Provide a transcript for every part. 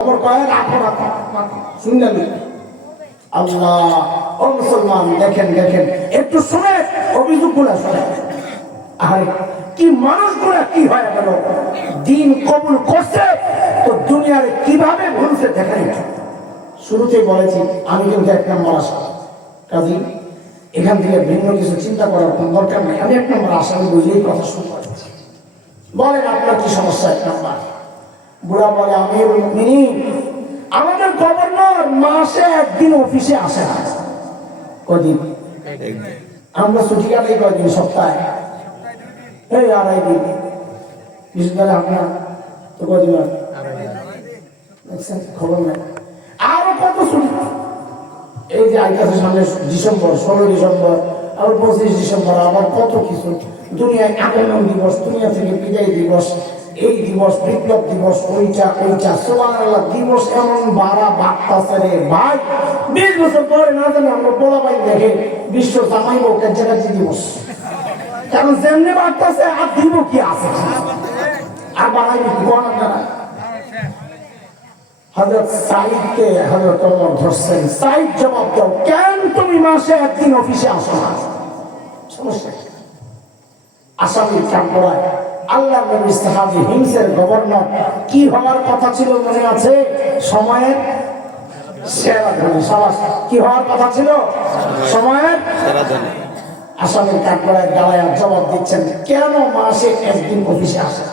খবর কয় রাখো রাখো শুনলেন আল্লাহ ও মুসলমান দেখেন দেখেন একটু শুনে অভিযোগগুলো শুনে আরে কি মানুষগুলা কি হয়ে গেল দিন কবুল করছে তো দুনিয়ার কিভাবে ভুলছে দেখেন শুরুতেই বলেছি আমি কিন্তু এক নম্বর আশা কাজী এখান থেকে ভিন্ন কিছু চিন্তা করার কোন দরকার নেই আমি এক নম্বর আসামি বুঝেই কথা শুরু করেছি বলেন আপনার কি সমস্যা এক নম্বর বুড়া বলে আমিরুল মুমিনিন আমাদের গভর্নর মাসে একদিন অফিসে আসে না কদিন আমরা ছুটি কাটাই কয়দিন সপ্তাহে এই আড়াই দিন বিশেষ আপনার তো কদিন খবর নেই আরো কত ছুটি এই যে আইতাছে সামনে ডিসেম্বর 16 ডিসেম্বর আবার 25 ডিসেম্বর আবার কত কিছু দুনিয়ায় আগমন দিবস দুনিয়া থেকে বিদায় দিবস এই দিবস বিপ্লব দিবস ওইটা সুবহানাল্লাহ দিবস এমন বাড়া বাড়তাছে রে ভাই 20 বছর পরে না জানি আমরা পোলাপাই দেখে বিশ্ব জামাই বউ কাছাকাছি দিবস কারণ যেমনি বাড়তাছে আর দিব কি আছে আর বাড়াই কোন আপনারা হযরত সাঈদকে হযরত ওমর ধরছেন সাঈদ জবাব দাও কেন তুমি মাসে একদিন অফিসে আসো না সমস্যা আসামির কাম করায় আল্লাহ নবী সাহাবী হিমসের গভর্নর কি হওয়ার কথা ছিল মনে আছে সময়ের সেরা ধনী সমাজ কি হওয়ার কথা ছিল সময়ের সেরা ধনী আসামির কাম করায় দাঁড়ায় জবাব দিচ্ছেন কেন মাসে একদিন অফিসে আসে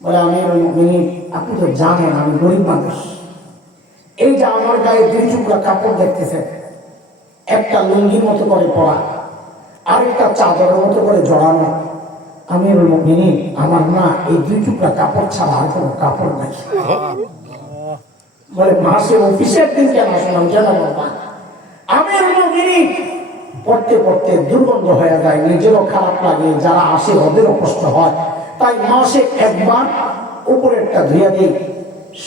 বলে আমিরুল মুমিনিন আপনি তো জানেন আমি গরিব মানুষ এই যে আমার গায়ে দুই টুকরা কাপড় দেখতেছেন একটা লুঙ্গির মতো করে পরা আরেকটা চাদরের মতো করে জড়ানো আমিরুল মুমিনিন আমার না এই দুই টুকরা কাপড় ছাড়া আর কোনো কাপড় নাই বলে মাসে অফিসে একদিন কেন আসলাম কেন বাবা আমিরুল মুমিনিন পড়তে পড়তে দুর্গন্ধ হয়ে যায় নিজেরও খারাপ লাগে যারা আসে ওদেরও কষ্ট হয় তাই মাসে একবার উপরেরটা ধুইয়া দিই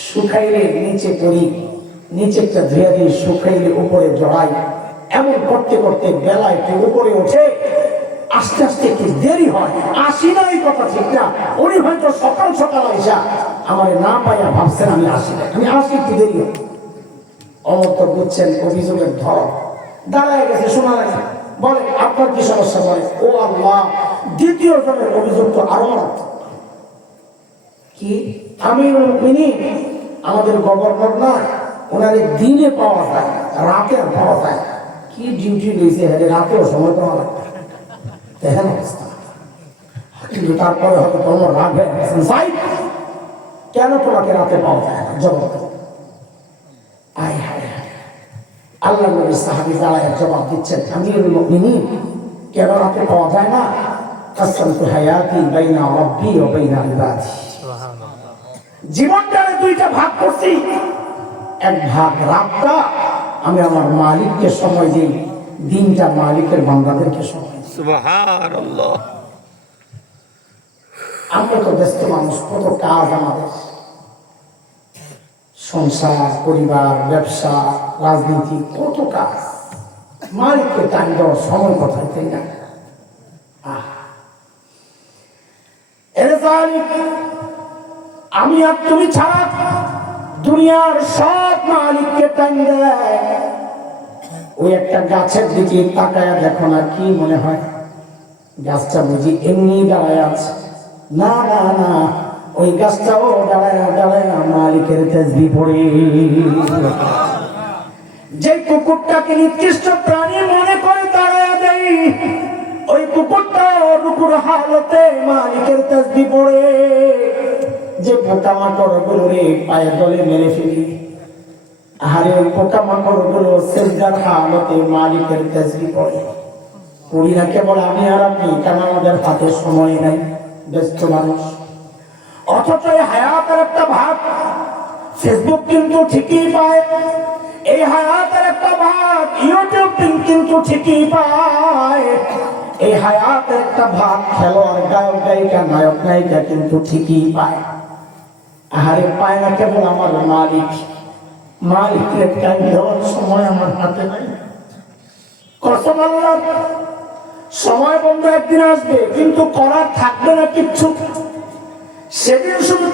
শুকাইলে নিচে করি নিচেরটা ধুইয়া দিই শুকাইলে উপরে জড়াই এমন করতে করতে বেলা একটু উপরে ওঠে আস্তে আস্তে একটু দেরি হয় আসি না এই কথা ঠিক না উনি হয়তো সকাল সকাল আইসা আমার না পাইয়া ভাবছেন আমি আসি না আমি আসি একটু দেরি হয় অমর তো বুঝছেন অভিযোগের ধর দাঁড়ায় গেছে শোনা লাগে বলে আপনার কি সমস্যা বলে ও আল্লাহ দ্বিতীয় জনের অভিযোগ তো আরো কি আমিরুল মুমিনিন আমাদের গভর্নর না ওনার দিনে পাওয়া যায় রাতে পাওয়া যায় কি ডিউটি লইছে রাতেও সময় পাওয়া যায় দেখেন অবস্থা কিন্তু তারপরে হয়তো কোনো রাগ হয়ে গেছেন ভাই কেন তোমাকে রাতে পাওয়া যায় না জবাব আয় হায় আল্লাহ নবী সাহাবী দাঁড়ায় জবাব দিচ্ছেন আমিরুল মুমিনিন কেন রাতে পাওয়া যায় না কাসামতু হায়াতি বাইনা রাব্বি ওয়া বাইনা ইবাদি জীবনটারে দুইটা ভাগ করছি এক ভাগ রাতটা আমি আমার মালিককে সময় দিই দিনটা মালিকের বান্দাদেরকে সময় দিই সুবহানাল্লাহ আমরা তো ব্যস্ত মানুষ কত কাজ আমাদের সংসার পরিবার ব্যবসা রাজনীতি কত কাজ মালিককে টাইম দেওয়ার সময় কোথায় তাই না আমি আর তুমি ছাড়া দুনিয়ার সব মালিককে টাইম দেয় ওই একটা গাছের দিকে তাকায় দেখো না কি মনে হয় গাছটা বুঝি এমনি দাঁড়ায় আছে না না না ওই গাছটাও দাঁড়ায় দাঁড়ায় মালিকের তাসবিহ পড়ে যে কুকুরটাকে নিকৃষ্ট প্রাণী মনে করে দাঁড়ায় দেয় ওই কুকুরটাও রুকুর হালতে মালিকের তাসবিহ পড়ে যে পোকামাকড় গুলো রে পায়ের তলে মেরে ফেলি আরে ওই পোকামাকড় গুলো সেজদার হালতে মালিকের তাসবিহ পড়ে পড়ি না কেবল আমি আর আপনি কেন আমাদের হাতে সময় নাই ব্যস্ত মানুষ অথচ এই হায়াতের একটা ভাগ ফেসবুক কিন্তু ঠিকই পায় এই হায়াতের একটা ভাগ ইউটিউব কিন্তু ঠিকই পায় এই হায়াতের একটা ভাগ খেলোয়াড় গায়ক গায়িকা নায়ক নায়িকা কিন্তু ঠিকই পায় আরে পায় না কেবল আমার মালিকের টাইম দেওয়ার সময় আমার হাতে নাই কসম আল্লাহ সময় বন্ধ একদিন আসবে কিন্তু করার থাকবে না কিচ্ছু সেদিন শুধু